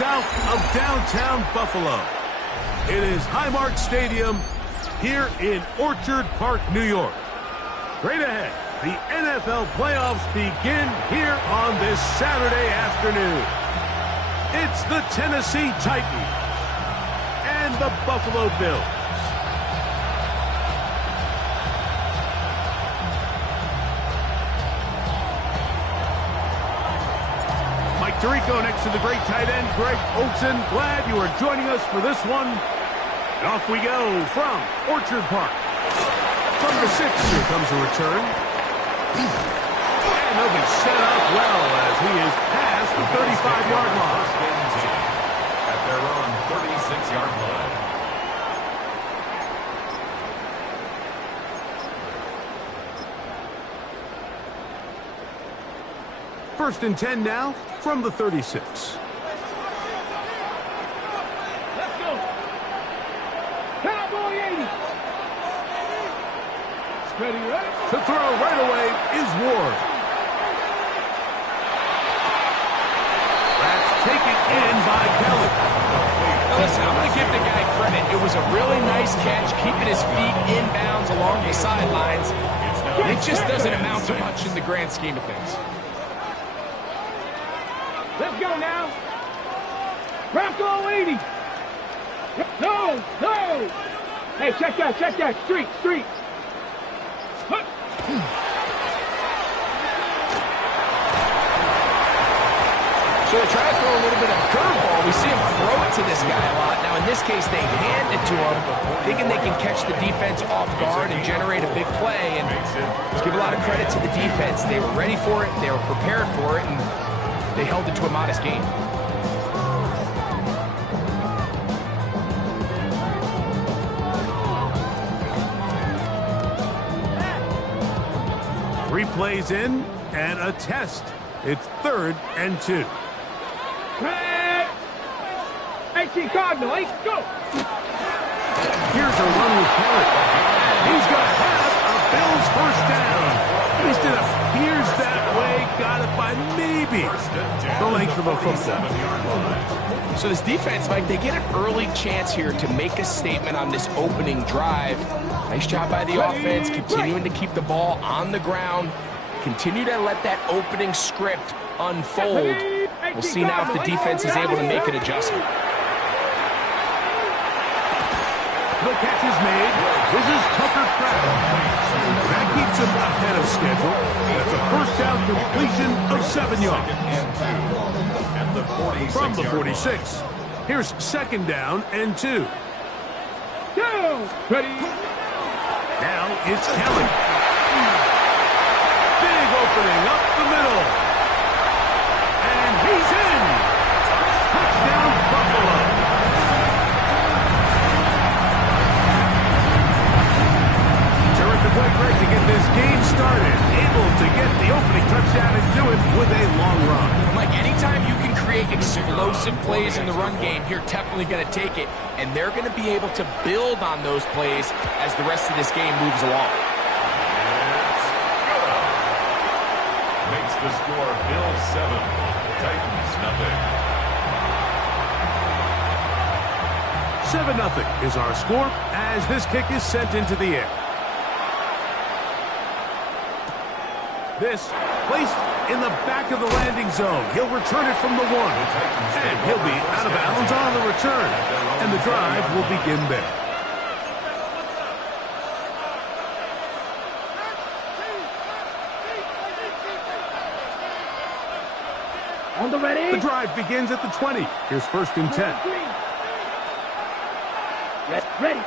south of downtown Buffalo. It is Highmark Stadium here in Orchard Park, New York. Straight ahead, the NFL playoffs begin here on this Saturday afternoon. It's the Tennessee Titans and the Buffalo Bills. Mike Tirico next to the great tight end, Greg Olsen. Glad you are joining us for this one. And off we go from Orchard Park. From the 6, here comes a return. And he'll be set up well as he is past the 35-yard line. At their own 36-yard line. First and 10 now from the 36. Let's go. Cowboy 80. Steady, right? To throw right away is Ward. That's taken in by Kelly. Listen, I'm going to give the guy credit. It was a really nice catch, keeping his feet inbounds along the sidelines. It just doesn't amount to much in the grand scheme of things. Let's go now. Bronco 80. No, no. Hey, check that, check that. Street. Huh. So they try to throw a little bit of a curveball. We see him throw it to this guy a lot. Now, in this case, they hand it to him, thinking they can catch the defense off guard and generate a big play. And let's give a lot of credit to the defense. They were ready for it. They were prepared for it. And they held it to a modest gain. Three plays in and a test. It's 3rd and 2. AC Cardinal, go. Here's a run with Kelly. He's got half a Bills first down. At least it appears that way. Got it by maybe the length of a football. So this defense, Mike, they get an early chance here to make a statement on this opening drive. Nice job by the offense, continuing to keep the ball on the ground. Continue to let that opening script unfold. We'll see now if the defense is able to make an adjustment. The catch is made. This is Tucker Kraft. That keeps him ahead of schedule. That's a first down completion of 7 yards. From the 46. Here's 2nd down and 2. Ready. Now it's Kelly. Big opening up the middle. And he's in. Touchdown, Buffalo. Great to get this game started. Able to get the opening touchdown and do it with a long run. Mike, anytime you can create explosive plays in the run game, you're definitely going to take it. And they're going to be able to build on those plays as the rest of this game moves along. Makes the score Bills 7, Titans nothing. 7-0 is our score as this kick is sent into the air. This placed in the back of the landing zone. He'll return it from the 1. And he'll be out of bounds on the return. And the drive will begin there. On the ready. The drive begins at the 20. Here's 1st and 10. Ready.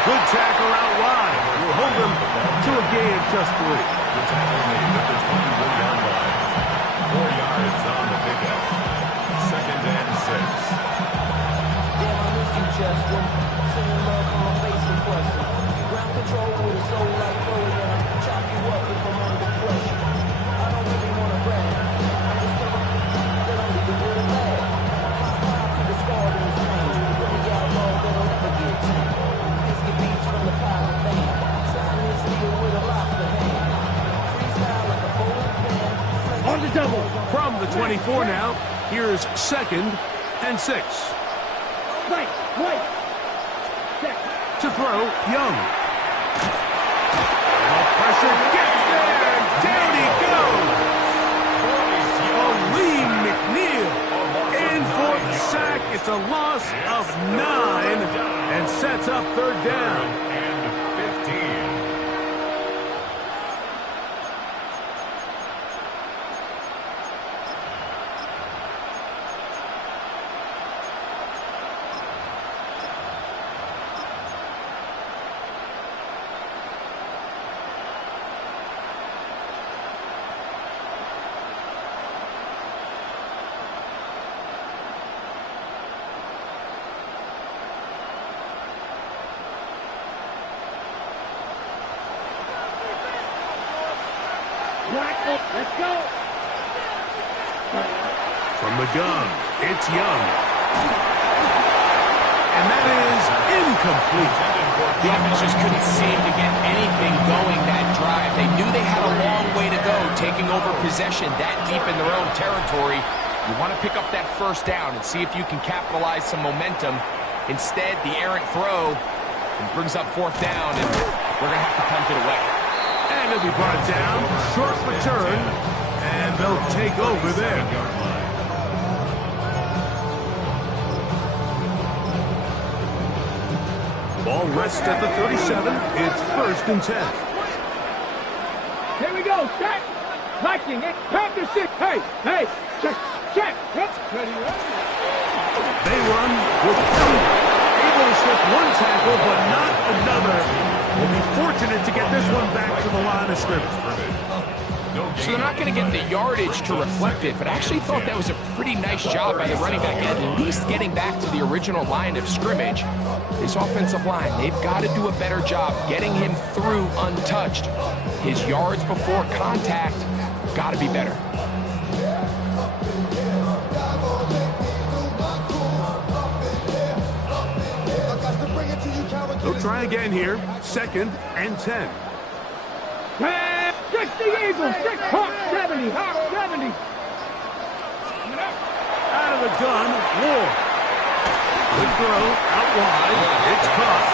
Good tackle out wide. Will hold them to a gain of just 3. The tackle made at the 21-yard line. 4 yards on the pickup. 2nd and 6. Damn, I miss you, Chester. Singing love from my face and question. Ground control with a soul like Chloe, and I chop you up if I'm under pressure. I don't really want to brag. I'm just telling you that I'm either good or bad. My to the scar in this range. From the outlaw that'll never get tamed. Beats from the pilot band. Sign this deal with a lobster hand. Freestyle like a bowl There's a double. From the 24 now, here's 2nd and 6. Right. Check. To throw, Young. The pressure gets there, and down he goes. Lee McNeil in for the sack. It's a loss of 9 and sets up 3rd down. And 15. Let's go. From the gun, it's Young. And that is incomplete. The offense just couldn't seem to get anything going that drive. They knew they had a long way to go, taking over possession that deep in their own territory. You want to pick up that 1st down and see if you can capitalize some momentum. Instead, the errant throw brings up 4th down, and we're going to have to punt it away. And it'll be brought down, short return, and they'll take over there. Ball rests at the 37. It's 1st and 10. Here we go. Set. Liking it. Practice it. Hey. Check. Yep. Ready. They run with 2. Able to slip 1 tackle, but not another. Will be fortunate to get this one back to the line of scrimmage. So they're not going to get the yardage to reflect it, but I actually thought that was a pretty nice job by the running back, at least getting back to the original line of scrimmage. This offensive line, they've got to do a better job getting him through untouched. His yards before contact got to be better. They'll try again here. 2nd and 10. Trick the Eagles. Hawk 70. Out of the gun, Ward. Good throw, out wide. It's caught.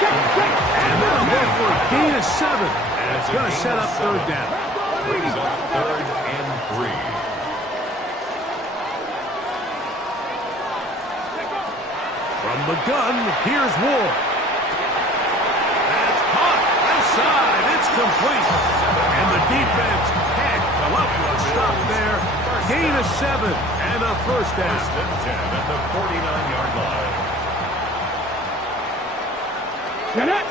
And that'll go for a gain of 7. And it's going to set up 3rd down. Brings up 3rd and 3. From the gun, here's Ward. That's caught. Outside. It's complete. And the defense can't come up with a stop there. Gain of 7 and a 1st down. 1st and 10 at the 49-yard line. Get it.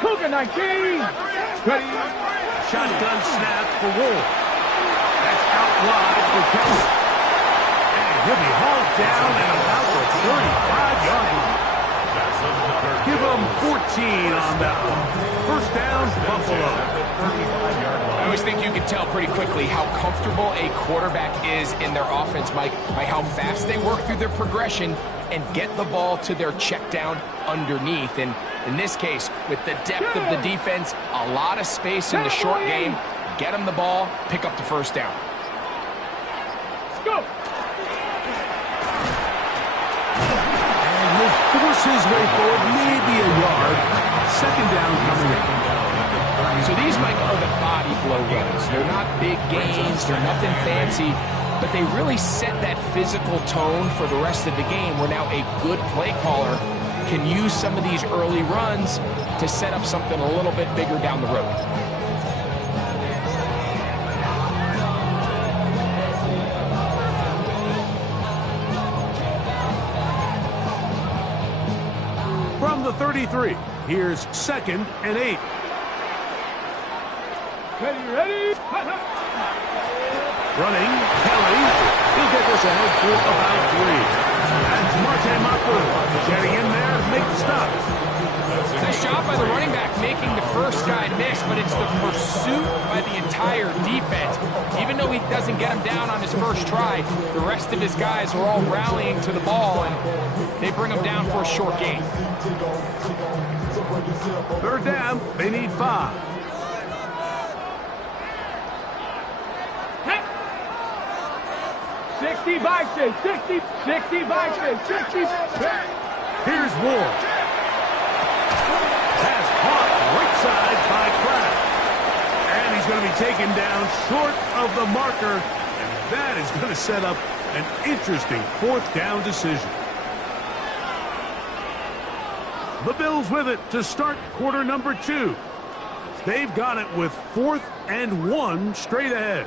Cougar 19. Ready. Shotgun snap for Ward. That's out wide for Kelly. And he'll be hauled down at about the 35-yard line. Give him 14 on that one. 1st down, Buffalo. I always think you can tell pretty quickly how comfortable a quarterback is in their offense, Mike, by how fast they work through their progression and get the ball to their check down underneath. And in this case, with the depth of the defense, a lot of space in the short game, get them the ball, pick up the 1st down. Let's go. And he'll force his way forward, maybe a yard. 2nd down coming in. So these, Mike, are the body blow runs. They're not big gains, they're nothing fancy, but they really set that physical tone for the rest of the game, where now a good play caller can use some of these early runs to set up something a little bit bigger down the road. From the 33, here's 2nd and 8. Ready. Running, Kelly. He'll get this ahead for about 3. That's Marte Mapu getting in there to make the stop. Nice job by the running back making the first guy miss, but it's the pursuit by the entire defense. Even though he doesn't get him down on his first try, the rest of his guys are all rallying to the ball, and they bring him down for a short gain. 3rd down, they need 5. 60 boxes, 60 boxes, 60. Here's Ward. Pass caught right side by Kraft. And he's going to be taken down short of the marker. And that is going to set up an interesting fourth down decision. The Bills with it to start quarter number 2. They've got it with 4th and 1 straight ahead.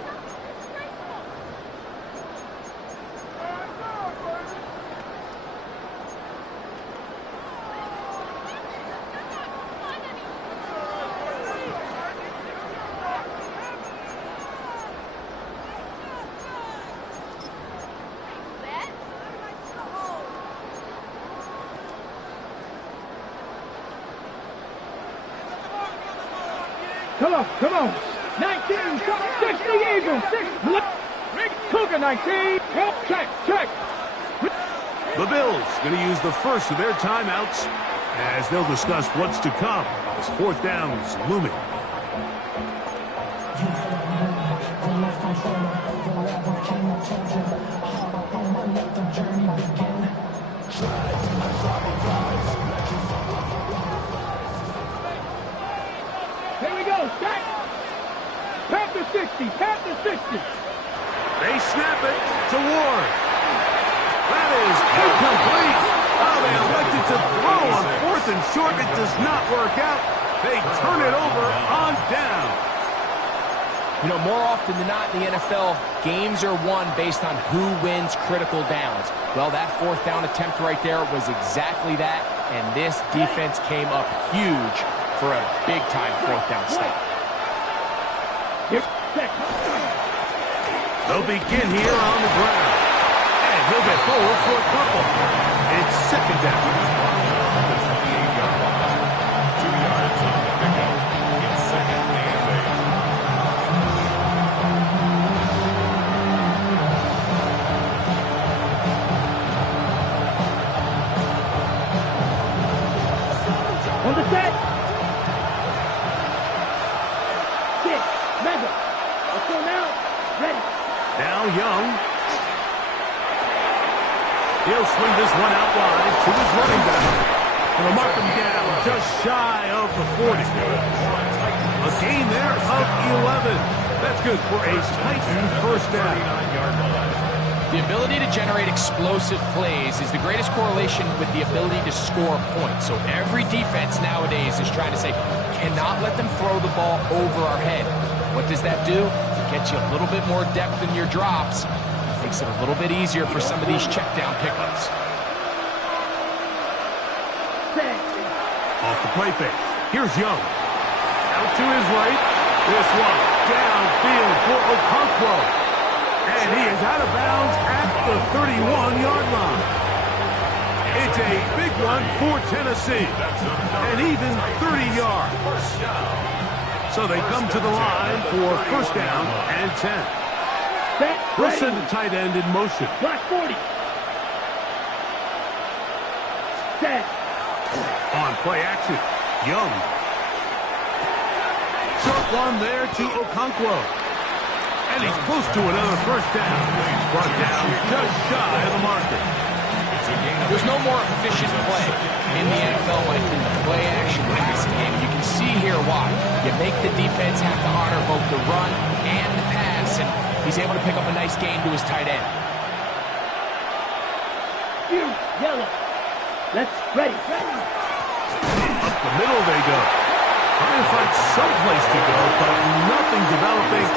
Come on. 19, 60 even. 6. Cougar 19. Check. The Bills going to use the first of their timeouts as they'll discuss what's to come as fourth down is looming. Here we go. Set. Panther 60. They snap it to Ward. That is incomplete. Oh, they elected to throw on 4th and short. It does not work out. They turn it over on down. You know, more often than not in the NFL, games are won based on who wins critical downs. Well, that fourth down attempt right there was exactly that, and this defense came up huge for a big-time fourth down stop. They'll begin here on the ground. And he'll get forward for a couple. It's second down. 28-yard line. 2 yards on the pickup. It's second and 8. On the set. 6. Mega. Let's go now. Ready. Now Young. He'll swing this one out wide to his running back. And the mark him down just shy of the 40. A gain there of 11. That's good for a tight first down. The ability to generate explosive plays is the greatest correlation with the ability to score points. So every defense nowadays is trying to say, cannot let them throw the ball over our head. What does that do? It gets you a little bit more depth in your drops. Makes it a little bit easier for some of these check down pickups. Off the play fake. Here's Young. Out to his right. This one downfield for Okonkwo. And he is out of bounds at the 31-yard line. It's a big one for Tennessee. And even 30 yards. So they come to the line for first down and 10. They'll send the tight end in motion. Black 40. Set. On play action, Young. Short one there to Okonkwo. And he's close to another first down. He's brought down just shy of the marker. There's no more efficient play in the NFL like in the play action passing game. You can see here why. You make the defense have to honor both the run and the pass, and he's able to pick up a nice gain to his tight end. Yellow. Let's ready. Up the middle they go. Trying to find some place to go, but nothing developing.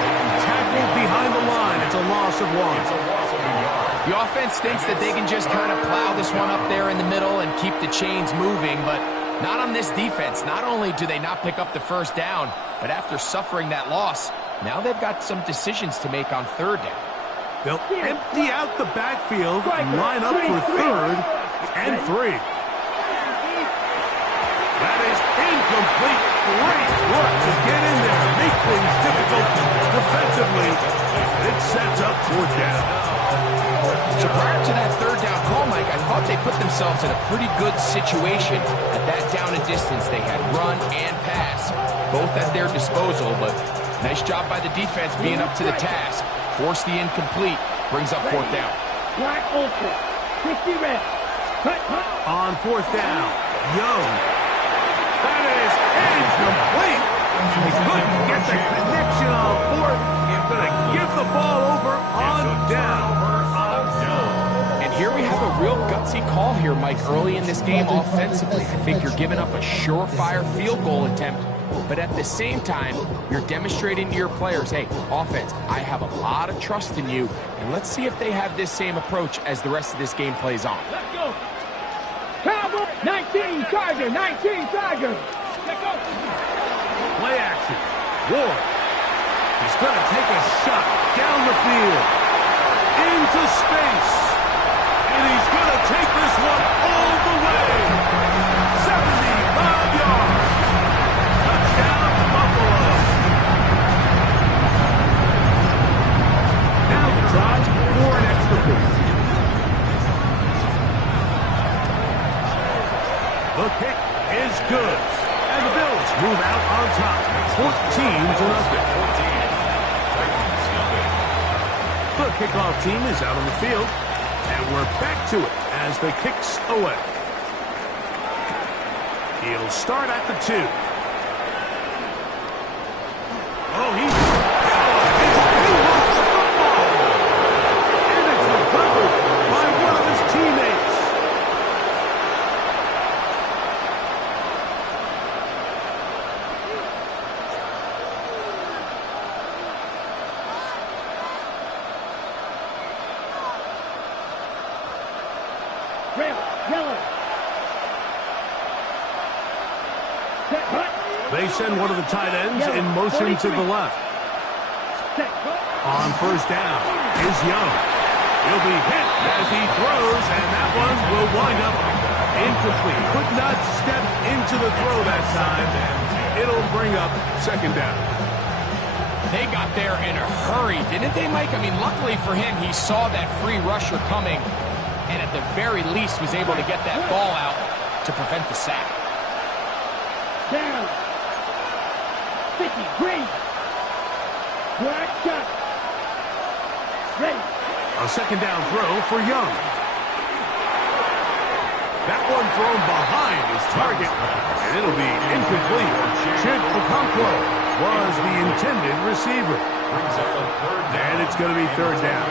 Tackled behind the line. It's a loss of 1. The offense thinks that they can just kind of plow this one up there in the middle and keep the chains moving, but not on this defense. Not only do they not pick up the first down, but after suffering that loss, now they've got some decisions to make on third down. They'll empty out the backfield, line up for third and 3. That is incomplete. Great work to get in there, make things difficult defensively. It sets up fourth down. So prior to that third down call, Mike, I thought they put themselves in a pretty good situation at that down and distance. They had run and pass, both at their disposal, but nice job by the defense being up to the task. Force the incomplete, Brings up fourth down. Black Ultra. 60 red. Cut. On fourth down, Young. That is incomplete. He couldn't get the connection on fourth. He's going to give the ball over on down. And here we have a real gutsy call here, Mike, early in this game offensively. I think you're giving up a surefire field goal attempt, but at the same time, you're demonstrating to your players, hey, offense, I have a lot of trust in you, and let's see if they have this same approach as the rest of this game plays on. Let's go. Cowboy. 19 Tiger. 19 Tiger. Let's go. Play action. Ward. He's going to take a shot down the field. Into space. And he's going to take this one all the way. 75 yards. Touchdown, Buffalo. Now the try for an extra point. The kick is good. And the Bills move out on top. 14-0. The kickoff team is out on the field. And we're back to it as the kick's away. He'll start at the 2. Oh, he wants the football. And it's recovered by one of his teammates. Yellow. They send one of the tight ends in motion to the left. On first down is Young. He'll be hit as he throws, and that one will wind up incomplete. Could not step into the throw that time. It'll bring up second down. They got there in a hurry, didn't they, Mike? I mean, luckily for him, he saw that free rusher coming, and at the very least was able to get that ball out to prevent the sack. Down. 50, green. Black shot. Ready. A second down throw for Young. That one thrown behind his target, and it'll be incomplete. Chip Okonkwo was the intended receiver. And it's going to be third down.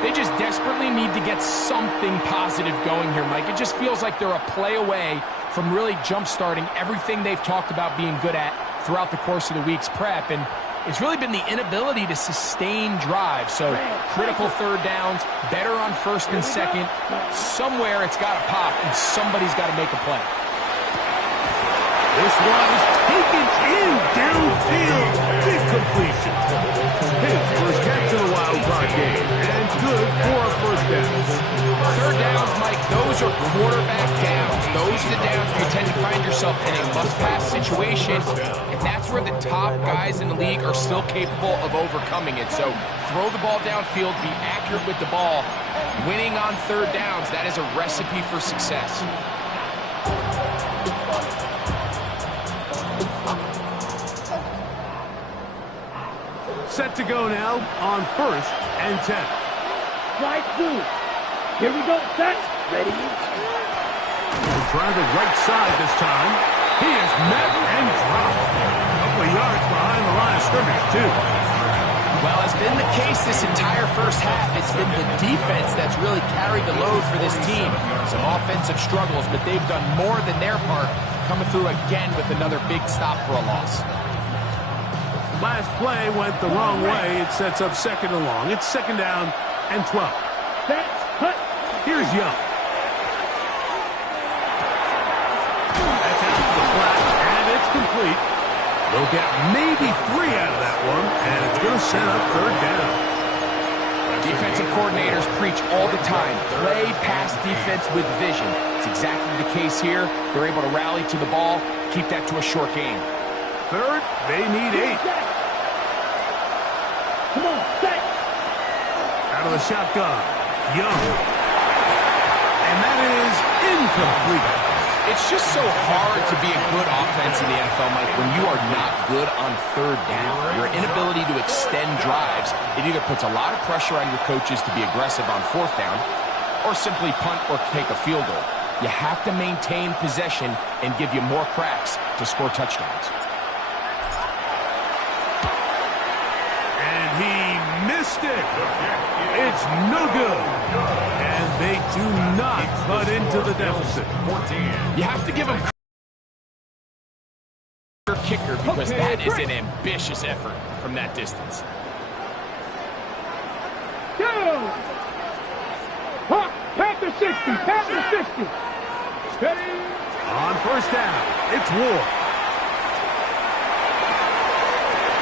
They just desperately need to get something positive going here, Mike. It just feels like they're a play away from really jump-starting everything they've talked about being good at throughout the course of the week's prep. And it's really been the inability to sustain drives. So critical third downs, better on first and second. Somewhere it's got to pop, and somebody's got to make a play. This one is taken in downfield. Big completion. His first catch of the wild card game. And good for a first down. Third downs, Mike, those are quarterback downs. Those are the downs where you tend to find yourself in a must-pass situation. And that's where the top guys in the league are still capable of overcoming it. So throw the ball downfield, be accurate with the ball. Winning on third downs, that is a recipe for success. Set to go now on first and 10. Slide through. Here we go. Set. Ready. He'll try the right side this time. He is met and dropped. A couple of yards behind the line of scrimmage, too. Well, it's been the case this entire first half. It's been the defense that's really carried the load for this team. Some offensive struggles, but they've done more than their part, coming through again with another big stop for a loss. Last play went the wrong way. It sets up second and long. It's second down and 12. Set. Cut. Here's Young. That's out to the flat, and it's complete. They'll get maybe 3 out of that one, and it's going to set up third down. Defensive coordinators preach all the time, play pass defense with vision. It's exactly the case here. They're able to rally to the ball, keep that to a short game. Third, they need 8. Come on, set. Out of the shotgun, Young. And that is incomplete. It's just so hard to be a good offense in the NFL, Mike, when you are not good on third down. Your inability to extend drives, it either puts a lot of pressure on your coaches to be aggressive on fourth down or simply punt or take a field goal. You have to maintain possession and give you more cracks to score touchdowns. And he missed it. It's no good. And they do not cut into the deficit. You have to give him your kicker because that is an ambitious effort from that distance. Panther 60, Panther 60. Ready? On first down, it's Ward.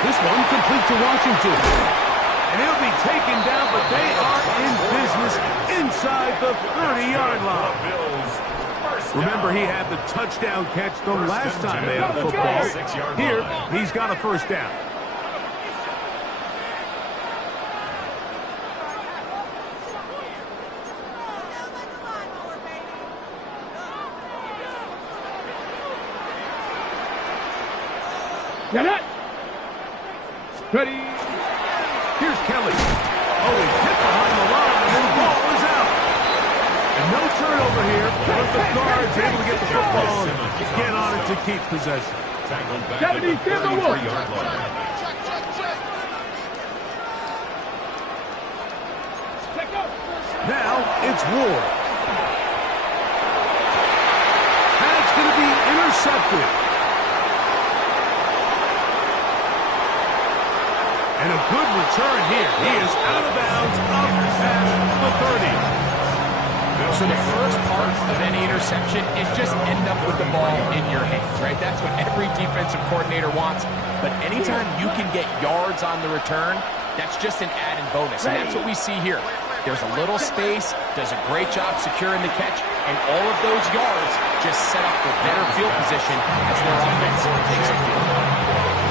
This one complete to Washington. And he'll be taken down, but they are in business inside the 30-yard line. Remember, he had the touchdown catch the last time they had a football. Here, he's got a first down. Get it. Ready. Here's Kelly. Oh, he hit behind the line, and the ball is out. And no turnover here, but the guard's able to get the football and get on it to keep possession. Tackled back at the 33-yard line. Now it's Ward. And it's going to be intercepted. And a good return here. He is out of bounds up past the 30. So the first part of any interception is just end up with the ball in your hands, right? That's what every defensive coordinator wants. But anytime you can get yards on the return, that's just an added bonus. And that's what we see here. There's a little space, does a great job securing the catch, and all of those yards just set up for better field position as their offense takes a field.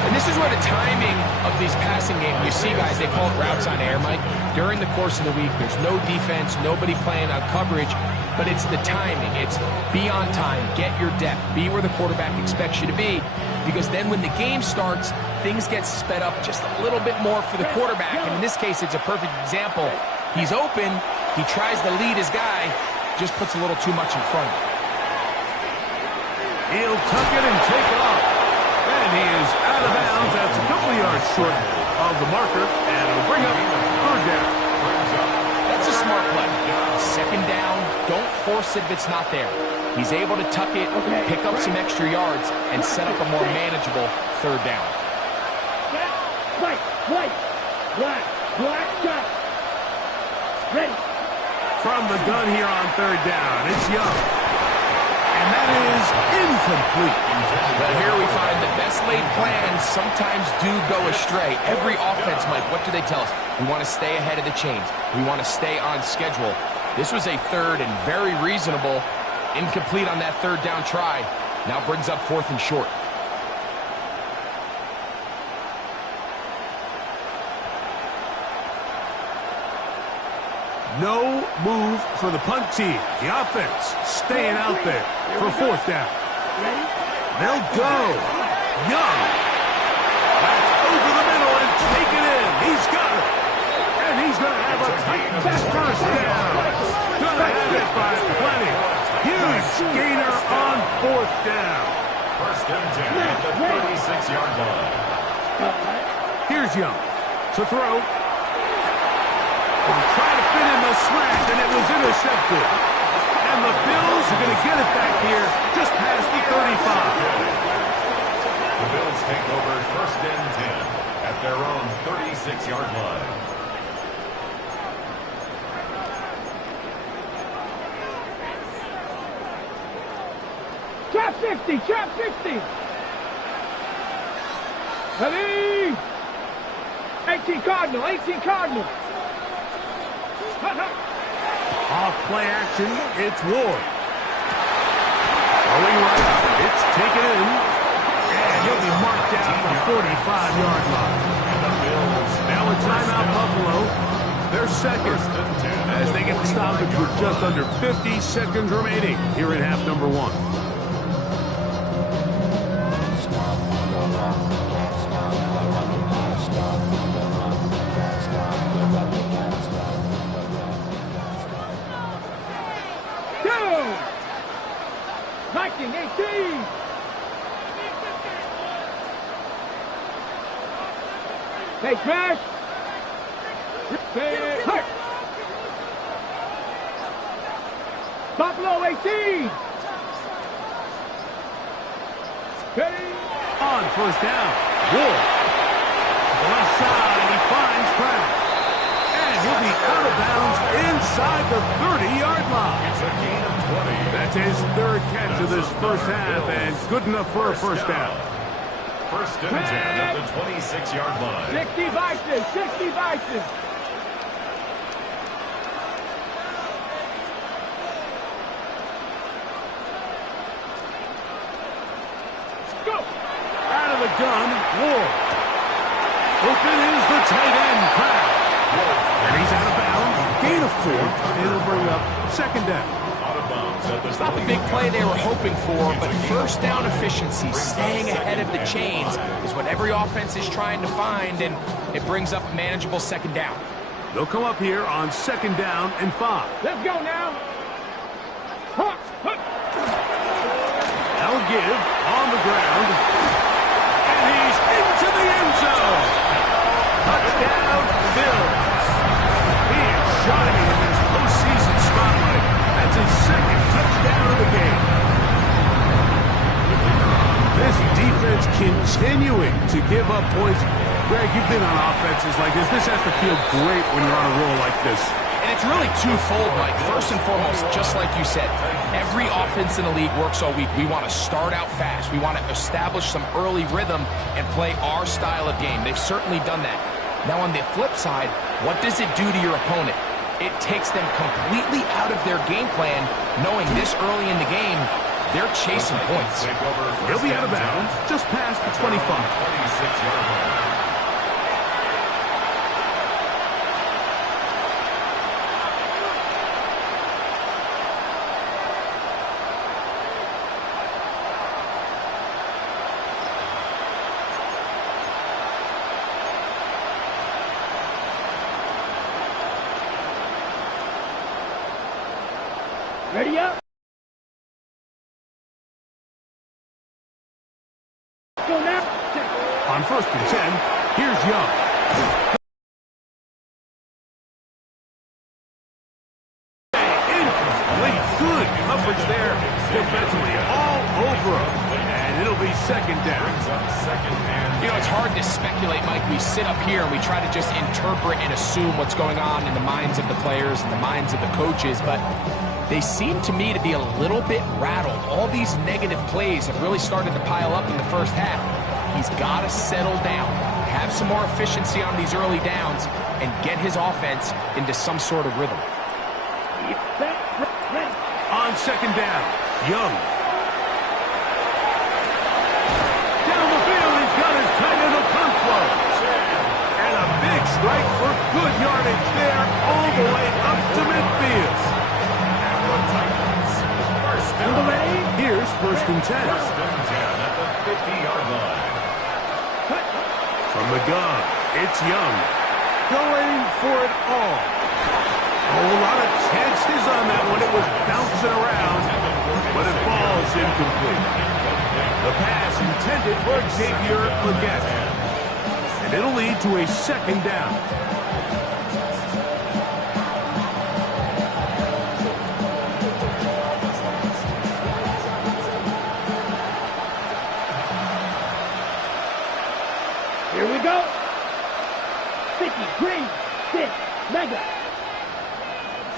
And this is where the timing of these passing games, you see guys, they call it routes on air, Mike. During the course of the week, there's no defense, nobody playing on coverage, but it's the timing. It's be on time, get your depth, be where the quarterback expects you to be, because then when the game starts, things get sped up just a little bit more for the quarterback. And in this case, it's a perfect example. He's open, he tries to lead his guy, just puts a little too much in front of him. He'll tuck it and take off. And he is out of bounds. That's a couple of yards short of the marker. And it'll bring up third down. That's a smart play. Second down, don't force it if it's not there. He's able to tuck it, pick up some extra yards, and set up a more manageable third down. White, black, dot. Ready. From the gun here on third down, it's Young. And that is incomplete. Well, here we find the best laid plans sometimes do go astray. Every offense, Mike, what do they tell us? We want to stay ahead of the chains. We want to stay on schedule. This was a third and very reasonable. Incomplete on that third down try. Now brings up fourth and short. No move for the punt team. The offense staying out there for fourth down. They'll go. Young. That's over the middle and take it in. He's got it. And he's going to have a tight first down. Going to have it by plenty. Huge gainer on fourth down. First and 10 at the 36-yard line. Here's Young to throw. And try to fit in the slant, and it was intercepted. And the Bills are going to get it back here just past the 35. The Bills take over first and 10 at their own 36-yard line. Trap 60, trap 60. Ready. 18 Cardinal. Off play action, it's Ward. Going right up, it's taken in. And he'll be marked down at the 45-yard line. Now a timeout, Buffalo. They're second as they get the stoppage with just under 50 seconds remaining here in half number one. Marking 18. Hey, smash. Hey, hurt. Buffalo 18. Hey. On first down. Ward. To the left side, he finds Kraft. And he'll be out of bounds inside the 30-yard line. It's a gain of 20. That's his third catch of this first half, and good enough for a first down. First and 10 at the 26-yard line. 60 Vices, 60 Vices. Go. Out of the gun, Ward. Open is the tight end, Kraft. And he's out of bounds. Gain of 4, and it'll bring up second down. Out of bounds at the It's not the big play they were hoping for, but first down efficiency, staying ahead of the chains, is what every offense is trying to find, and it brings up a manageable second down. They'll come up here on second down and 5. Let's go now. Huh, huh. Now give on the ground. And he's into the end zone. Touchdown, Bills. He is shining in this postseason spotlight. That's his second touchdown of the game. This defense continuing to give up points. Greg, you've been on offenses like this. This has to feel great when you're on a roll like this. And it's really twofold, Mike. First and foremost, just like you said, every offense in the league works all week. We want to start out fast. We want to establish some early rhythm and play our style of game. They've certainly done that. Now, on the flip side, what does it do to your opponent? It takes them completely out of their game plan, knowing this early in the game, they're chasing points. He'll be out of bounds just past the 25. 26-yard line. Ready up. Go now. On first and 10, here's Young. Incomplete. Good coverage there defensively all over him. And it'll be second down. You know, it's hard to speculate, Mike. We sit up here and we try to just interpret and assume what's going on in the minds of the players and the minds of the coaches, but they seem to me to be a little bit rattled. All these negative plays have really started to pile up in the first half. He's got to settle down, have some more efficiency on these early downs, and get his offense into some sort of rhythm. On second down, Young. Down the field, he's got his tight end Okonkwo. And a big strike for good yardage there all the way up to midfield. Here's first and 10. First and 10 at the 50-yard line. From the gun, it's Young. Going for it all. A lot of chances on that one. It was bouncing around, but it falls incomplete. The pass intended for Xavier Legette. And it'll lead to a second down. Here we go. 50, green, 6, mega.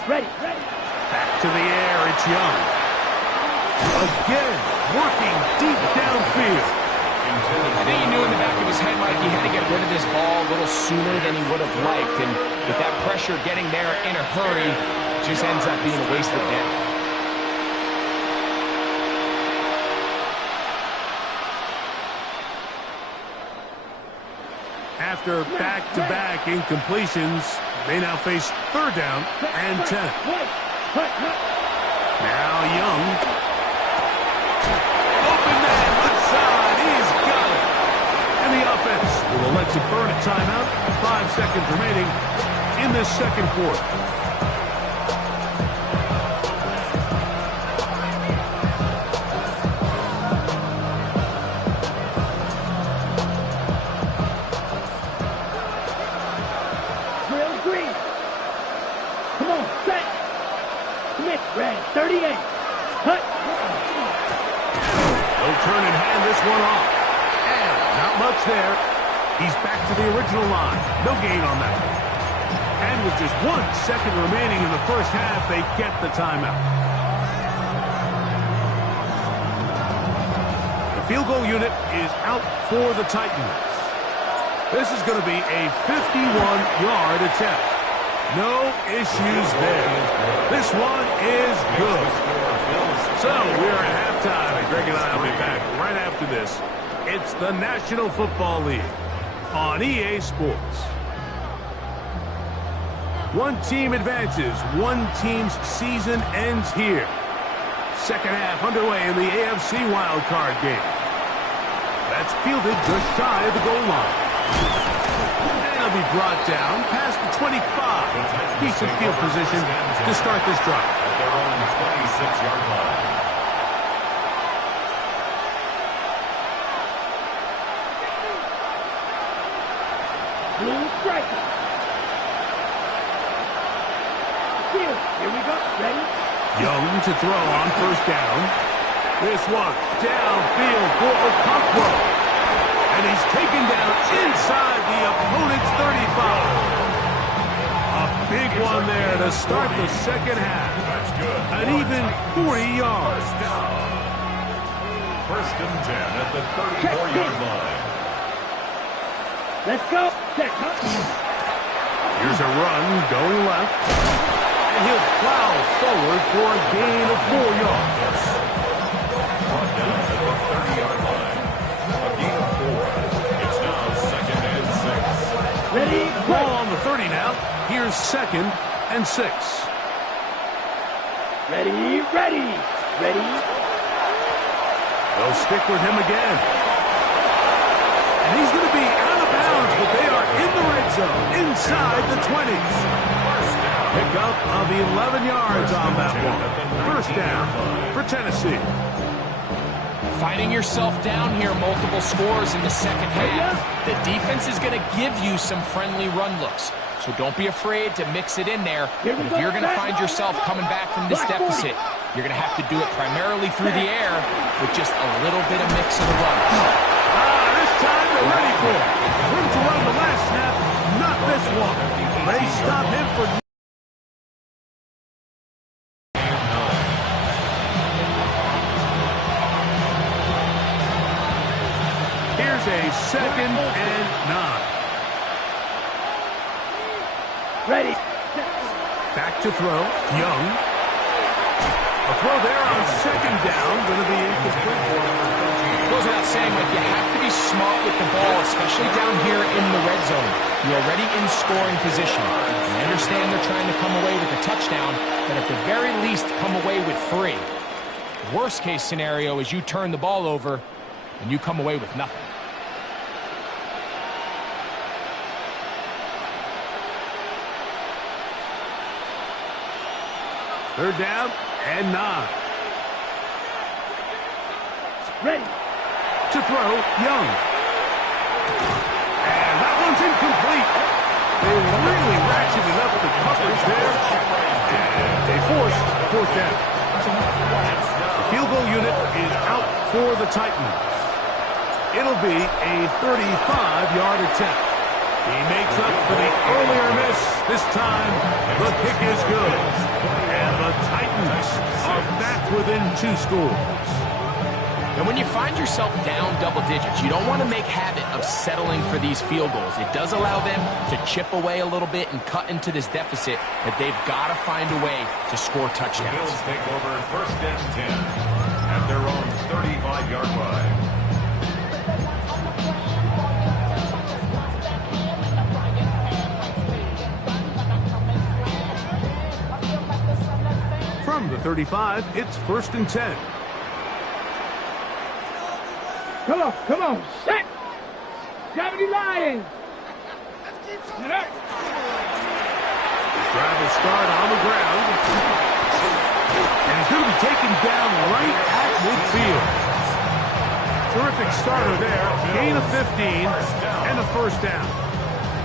Ready. Back to the air, it's Young. Again, working deep downfield. I think he knew in the back of his head, Mike, he had to get rid of this ball a little sooner than he would have liked. And with that pressure getting there in a hurry, it just ends up being a wasted down. After back-to-back incompletions, they now face third down and 10. Now Young. Open man, left side. He's got it. And the offense will elect to burn a timeout. 5 seconds remaining in this second quarter. Drill green. Come on, set. Commit, red, 38. Cut. They'll turn and hand this one off. And not much there. He's back to the original line. No gain on that one. And with just 1 second remaining in the first half, they get the timeout. The field goal unit is out for the Titans. This is going to be a 51-yard attempt. No issues there. This one is good. So we're at halftime, and Greg and I will be back right after this. It's the National Football League on EA Sports. One team advances. One team's season ends here. Second half underway in the AFC wildcard game. That's fielded just shy of the goal line. And it'll be brought down past the 25. Decent field position to start this drive. At their own 26-yard line. Blue striker. Field. Here we go. Ready? Young to throw on first down. This one downfield for Okonkwo. And he's taken down inside the opponent's 35. A big one there to start the second half. That's good. An even 40 yards. First and 10 at the 34-yard line. Let's go. Check. Here's a run going left. And he'll plow forward for a gain of 4 yards. Brought down at the 30-yard line. A gain of 4. It's now second and 6. Ready? Ball on the 30 now. Here's second and 6. Ready? Ready. Ready? They'll stick with him again. And he's going to be out of bounds, but they are in the red zone, inside the 20s. Pickup of 11 yards on that one. First down for Tennessee. Finding yourself down here, multiple scores in the second half. The defense is going to give you some friendly run looks. So don't be afraid to mix it in there. But if you're going to find yourself coming back from this deficit, you're going to have to do it primarily through the air with just a little bit of mix of the run. This time they're ready for it. Room to run the last snap, not this one. They stop him for... Here's a second and 9. Ready. Back to throw. Young. A throw there on second down. Going to be incomplete. Goes without saying, like, you have to be smart with the ball, especially down here in the red zone. You're already in scoring position. I understand they're trying to come away with a touchdown, but at the very least, come away with 3. Worst case scenario is you turn the ball over and you come away with nothing. Third down and 9. Ready. To throw, Young. And that one's incomplete. They really ratcheted up the coverage there. And they forced fourth down. The field goal unit is out for the Titans. It'll be a 35-yard attempt. He makes up for the earlier miss. This time, the kick is good. And the Titans are back within 2 scores. And when you find yourself down double digits, you don't want to make habit of settling for these field goals. It does allow them to chip away a little bit and cut into this deficit, but they've got to find a way to score touchdowns. The Bills take over first and 10 at their own 35-yard line. From the 35, it's first and 10. Come on, set! Gravity Lions! Get up! Drive will start on the ground. And he's going to be taken down right at midfield. Terrific starter there. Gain of 15 and a first down.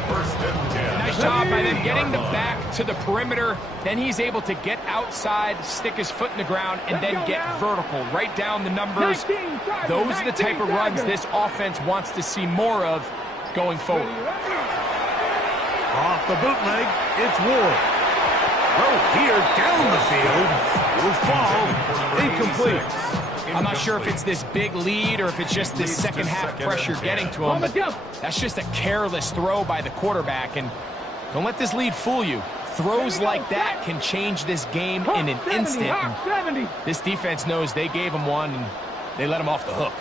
First and 10. Nice job by them getting the back to the perimeter. Then he's able to get outside, stick his foot in the ground, and then get vertical, right down the numbers. Those are the type of runs this offense wants to see more of going forward. Off the bootleg, it's Ward. Oh, here down the field. Will fall. Incomplete. I'm not sure if it's this big lead or if it's just this second half pressure getting to him, but that's just a careless throw by the quarterback. And don't let this lead fool you. Throws like that can change this game in an instant. And this defense knows they gave him one, and they let him off the hook.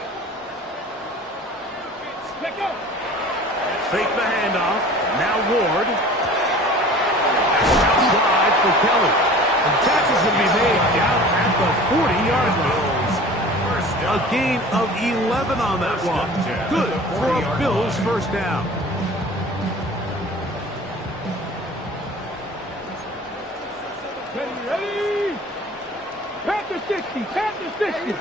Fake the handoff. Now Ward. Outside for Kelly. The tackle's going to be made down at the 40-yard line. A gain of 11 on that one. Good for a Bills first down. Ready? Panther 60, Panther 60.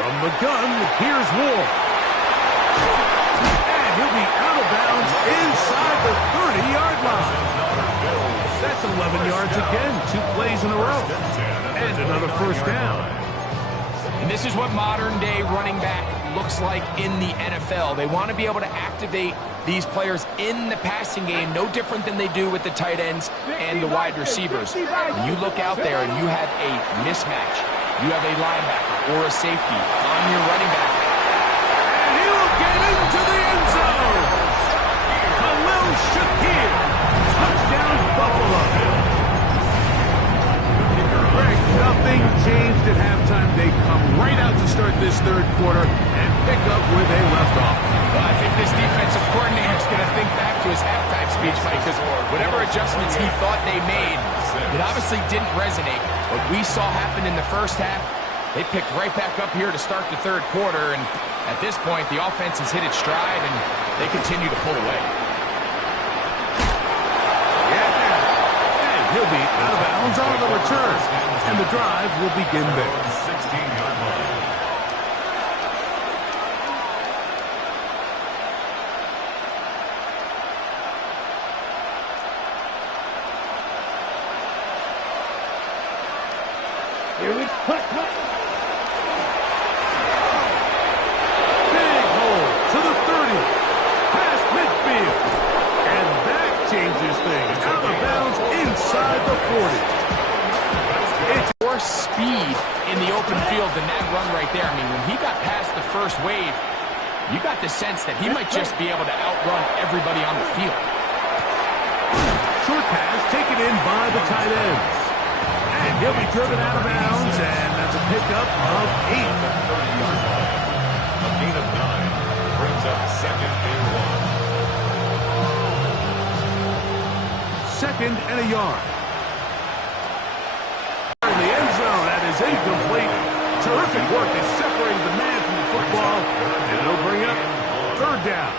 From the gun, here's Ward. And he'll be out of bounds inside the 30-yard line. That's 11 yards again, 2 plays in a row. And another first down. And this is what modern-day running back looks like in the NFL. They want to be able to activate these players in the passing game, no different than they do with the tight ends and the wide receivers. When you look out there and you have a mismatch, you have a linebacker or a safety on your running back. And he'll get into the end zone. Khalil Shakir. Touchdown, Buffalo. Greg, nothing changed at halftime. They come right out to start this third quarter and pick up where they left off. Well, I think this defensive coordinator is going to think back to his halftime speech, Mike, because whatever adjustments he thought they made, it obviously didn't resonate. What we saw happen in the first half, they picked right back up here to start the third quarter, and at this point, the offense has hit its stride, and they continue to pull away. He'll be out of bounds on the return, and the drive will begin there. 16-yard line. Here we go. Big hole to the 30, past midfield, and that changes things. Out of bounds inside the 40. It's more speed in the open field than that run right there. I mean, when he got past the first wave, you got the sense that he might just be able to outrun everybody on the field. Short pass taken in by the tight ends. And he'll be driven out of bounds, and that's a pickup of 8. A gain of 9 brings up second and 1. Second and a yard. In the end zone, that is incomplete. Terrific work is separating the man from the football, and it'll bring up third down.